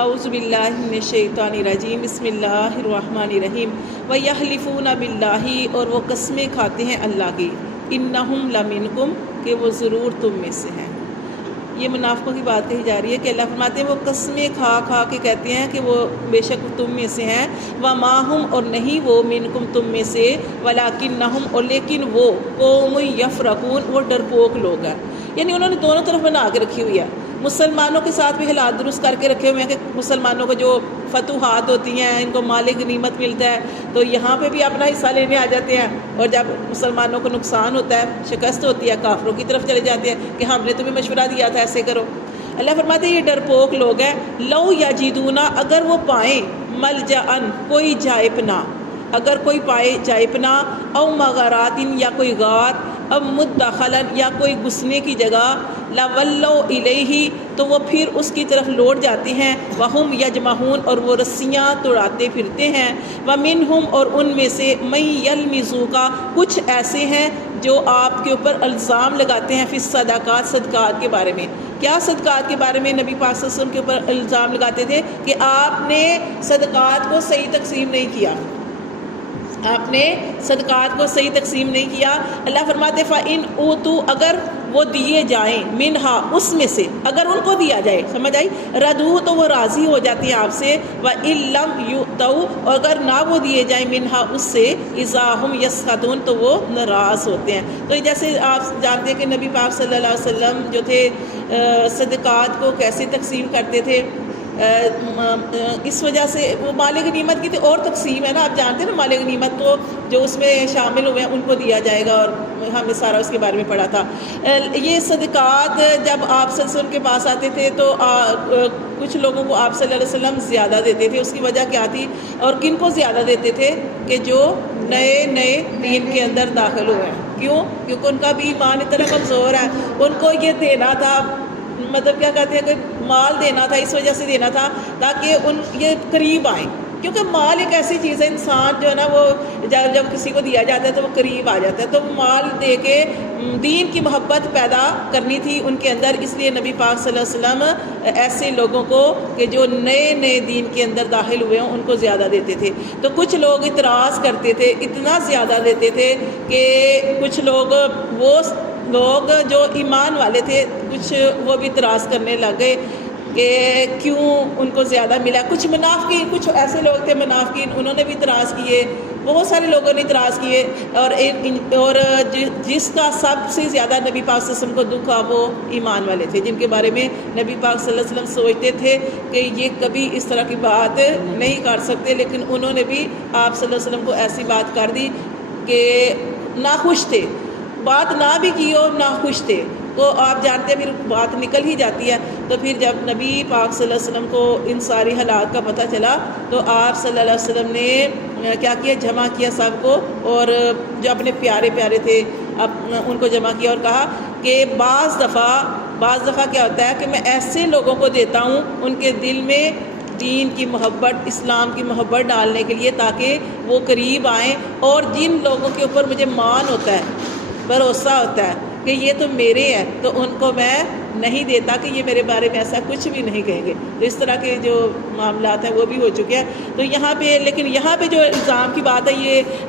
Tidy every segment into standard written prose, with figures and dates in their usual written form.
اعوذ باللہ من الشیطان الرجیم بسم اللہ الرحمن الرحیم وَيَحْلِفُونَ بِاللَّهِ اور وہ قسمیں کھاتے ہیں اللہ کی اِنَّهُمْ لَمِنْكُمْ کہ وہ ضرور تم میں سے ہیں۔ یہ منافقوں کی بات کہی جا رہی ہے کہ اللہ فرماتے ہیں وہ قسمیں کھا کھا کے کہتے ہیں کہ وہ بے شک تم میں سے ہیں، وَمَا هُمْ اور نہیں وہ مِنْكُمْ تم میں سے، وَلَكِنَّهُمْ اور لیکن وہ قوم یفرقون وہ ڈرپوک لوگ ہیں، یعنی انہوں نے دونوں طرف بنا کے رکھی ہوئی ہے۔ مسلمانوں کے ساتھ بھی حالات درست کر کے رکھے ہوئے ہیں کہ مسلمانوں کو جو فتوحات ہوتی ہیں ان کو مال غنیمت ملتا ہے تو یہاں پہ بھی اپنا حصہ لینے آ جاتے ہیں، اور جب مسلمانوں کو نقصان ہوتا ہے شکست ہوتی ہے کافروں کی طرف چلے جاتے ہیں کہ ہم نے تمہیں مشورہ دیا تھا ایسے کرو۔ اللہ فرماتے ہیں یہ ڈرپوک لوگ ہیں، لو یجدون اگر وہ پائیں ملجأن کوئی جائے پناہ، اگر کوئی پائے جائے پناہ، او مغاراتن یا کوئی غار، اب مدخلا یا کوئی گھسنے کی جگہ، لولوا الیہ تو وہ پھر اس کی طرف لوٹ جاتے ہیں، وہم یجمعون اور وہ رسیاں توڑاتے پھرتے ہیں، ومنہم اور ان میں سے من یلمزوک کچھ ایسے ہیں جو آپ کے اوپر الزام لگاتے ہیں، فی الصدقات صدقات کے بارے میں۔ کیا صدقات کے بارے میں نبی پاک صلی اللہ علیہ وسلم کے اوپر الزام لگاتے تھے کہ آپ نے صدقات کو صحیح تقسیم نہیں کیا، آپ نے صدقات کو صحیح تقسیم نہیں کیا۔ اللہ فرماتے فَإِنْ أُوتُوا اگر وہ دیے جائیں منہا اس میں سے، اگر ان کو دیا جائے، سمجھ آئی، ردو تو وہ راضی ہو جاتی ہیں آپ سے، وَإِن لَّمْ يُؤْتَوْا اور اگر نہ وہ دیے جائیں منہا اس سے، اِذَا هُمْ يَسْخَطُونَ تو وہ ناراض ہوتے ہیں۔ تو جیسے آپ جانتے ہیں کہ نبی پاک صلی اللہ علیہ وسلم جو تھے صدقات کو کیسے تقسیم کرتے تھے، اس وجہ سے وہ مال غنیمت کی تو اور تقسیم ہے نا، آپ جانتے ہیں نا مال غنیمت کو جو اس میں شامل ہوئے ہیں ان کو دیا جائے گا، اور ہم نے سارا اس کے بارے میں پڑھا تھا۔ یہ صدقات جب آپ صلی اللہ علیہ وسلم کے پاس آتے تھے تو کچھ لوگوں کو آپ صلی اللہ علیہ وسلم زیادہ دیتے تھے، اس کی وجہ کیا تھی اور کن کو زیادہ دیتے تھے کہ جو نئے دین کے اندر داخل ہوئے ہیں۔ کیوں؟ کیونکہ ان کا بھی ایمان اتنا کمزور ہے، ان کو یہ دینا تھا، مطلب کیا کہتے ہیں کہ مال دینا تھا، اس وجہ سے دینا تھا تاکہ یہ قریب آئیں، کیونکہ مال ایک ایسی چیز ہے، انسان جو ہے نا وہ جب کسی کو دیا جاتا ہے تو وہ قریب آ جاتا ہے، تو مال دے کے دین کی محبت پیدا کرنی تھی ان کے اندر، اس لیے نبی پاک صلی اللہ علیہ وسلم ایسے لوگوں کو کہ جو نئے دین کے اندر داخل ہوئے ہیں ان کو زیادہ دیتے تھے۔ تو کچھ لوگ اعتراض کرتے تھے، اتنا زیادہ دیتے تھے کہ کچھ لوگ جو ایمان والے تھے کچھ وہ بھی اعتراض کرنے لگ گئے کہ کیوں ان کو زیادہ ملا۔ کچھ منافقین، کچھ ایسے لوگ تھے منافقین، انہوں نے بھی اعتراض کیے، بہت سارے لوگوں نے اعتراض کیے، اور جس کا سب سے زیادہ نبی پاک صلی اللہ علیہ وسلم کو دکھ ہوا وہ ایمان والے تھے، جن کے بارے میں نبی پاک صلی اللہ علیہ وسلم سوچتے تھے کہ یہ کبھی اس طرح کی بات نہیں کر سکتے، لیکن انہوں نے بھی آپ صلی اللہ علیہ وسلم کو ایسی بات کر دی کہ ناخوش تھے، بات نہ بھی کی اور ناخوش تھے، تو آپ جانتے ہیں پھر بات نکل ہی جاتی ہے۔ تو پھر جب نبی پاک صلی اللہ علیہ وسلم کو ان ساری حالات کا پتہ چلا تو آپ صلی اللہ علیہ وسلم نے کیا کیا، جمع کیا سب کو، اور جو اپنے پیارے تھے ان کو جمع کیا اور کہا کہ بعض دفعہ کیا ہوتا ہے کہ میں ایسے لوگوں کو دیتا ہوں ان کے دل میں دین کی محبت، اسلام کی محبت ڈالنے کے لیے تاکہ وہ قریب آئیں، اور جن لوگوں کے اوپر مجھے مان ہوتا ہے، بھروسہ ہوتا ہے کہ یہ تو میرے ہیں، تو ان کو میں نہیں دیتا کہ یہ میرے بارے میں ایسا کچھ بھی نہیں کہیں گے۔ تو اس طرح کے جو معاملات ہیں وہ بھی ہو چکے ہیں۔ تو لیکن یہاں پہ جو الزام کی بات ہے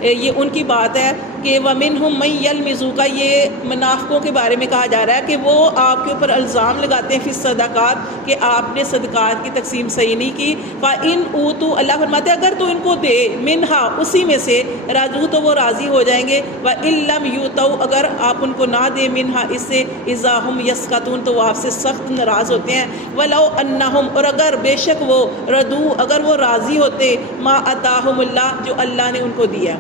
یہ ان کی بات ہے کہ وَمِنْهُمْ مَن يَلْمِزُوكَ، یہ منافقوں کے بارے میں کہا جا رہا ہے کہ وہ آپ کے اوپر الزام لگاتے ہیں فی الصدقات کہ آپ نے صدقات کی تقسیم صحیح نہیں کی۔ فَإِنْ أُوتُوا اللہ فرماتے ہیں اگر تو ان کو دے منہا اسی میں سے، راضو تو وہ راضی ہو جائیں گے، وَإِن لَّمْ يُؤْتَوْا اگر آپ ان کو نہ دے منہا اس سے، اِذَا هُمْ يَسْخَطُونَ تو وہ آپ سے سخت ناراض ہوتے ہیں۔ وَلَوْ أَنَّهُمْ اور اگر بے شک وہ ردو اگر وہ راضی ہوتے ما آتاہم اللہ جو اللہ نے ان کو دیا،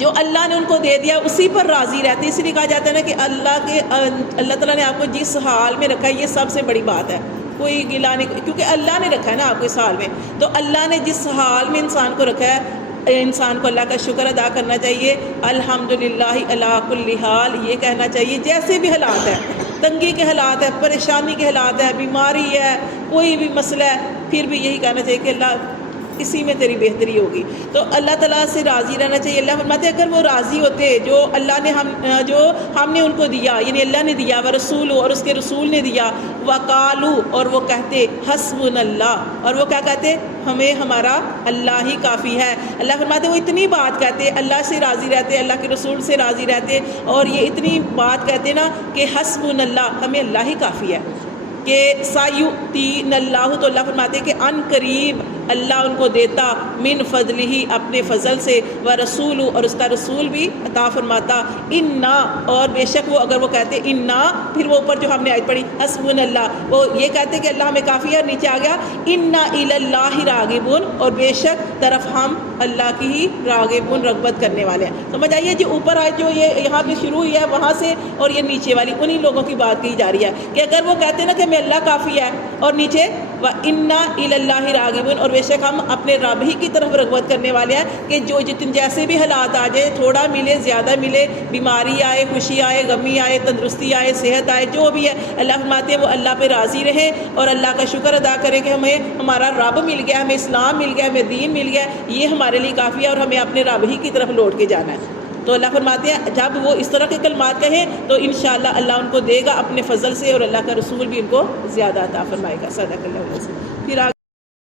جو اللہ نے ان کو دے دیا اسی پر راضی رہتے۔ اس لیے کہا جاتا ہے نا کہ اللہ تعالیٰ نے آپ کو جس حال میں رکھا ہے یہ سب سے بڑی بات ہے، کوئی گلا نہیں، کیونکہ اللہ نے رکھا ہے نا آپ کو اس حال میں، تو اللہ نے جس حال میں انسان کو رکھا ہے انسان کو اللہ کا شکر ادا کرنا چاہیے، الحمدللہ علی کل حال یہ کہنا چاہیے، جیسے بھی حالات ہیں، تنگی کے حالات ہے، پریشانی کے حالات ہے، بیماری ہے، کوئی بھی مسئلہ ہے، پھر بھی یہی کہنا چاہیے کہ اللہ اسی میں تیری بہتری ہوگی۔ تو اللہ تعالیٰ سے راضی رہنا چاہیے۔ اللہ فرماتے ہیں اگر وہ راضی ہوتے جو اللہ نے ہم نے ان کو دیا، یعنی اللہ نے دیا، ورسول اور اس کے رسول نے دیا، وقالو اور وہ کہتے حسبنا اللہ، اور وہ کیا کہتے ہمیں ہمارا اللہ ہی کافی ہے۔ اللہ فرماتے وہ اتنی بات کہتے، اللہ سے راضی رہتے، اللہ کے رسول سے راضی رہتے، اور یہ اتنی بات کہتے نا کہ حسبنا اللہ، ہمیں اللہ ہی کافی ہے، کہ سایؤتین اللہ، تو اللہ فرماتے کہ ان قریب اللہ ان کو دیتا من فضلہ اپنے فضل سے، ورسول اور اس کا رسول بھی عطا فرماتا، انا اور بے شک وہ اگر وہ کہتے انا، پھر وہ اوپر جو ہم نے آیت پڑھی حسبنا اللہ، وہ یہ کہتے کہ اللہ ہمیں کافی ہے، اور نیچے آ گیا انا الی اللہ راغبون، اور بے شک طرف ہم اللہ کی ہی راغبون رغبت کرنے والے ہیں۔ سمجھ آئیے جو اوپر آئے جو یہ یہاں پہ شروع ہوئی ہے وہاں سے، اور یہ نیچے والی انہی لوگوں کی بات کی جا رہی ہے کہ اگر وہ کہتے نا کہ میں اللہ کافی ہے، اور نیچے وَإِنَّا إِلَى اللَّهِ رَاغِبُونَ، اور بے شک ہم اپنے رب ہی کی طرف رغبت کرنے والے ہیں کہ جو جیسے بھی حالات آ جائے، تھوڑا ملے زیادہ ملے، بیماری آئے، خوشی آئے، غمی آئے، تندرستی آئے، صحت آئے، جو بھی ہے اللہ فرماتے ہیں وہ اللہ پہ راضی رہے اور اللہ کا شکر ادا کرے کہ ہمیں ہمارا رب مل گیا، ہمیں اسلام مل گیا، ہمیں دین مل گیا، یہ ہمارے لیے کافی ہے، اور ہمیں اپنے رب ہی کی طرف لوٹ کے جانا ہے۔ تو اللہ فرماتے ہیں جب وہ اس طرح کے کلمات کہیں تو انشاءاللہ اللہ ان کو دے گا اپنے فضل سے، اور اللہ کا رسول بھی ان کو زیادہ عطا فرمائے گا۔ صدق اللہ العظیم۔ پھر آگے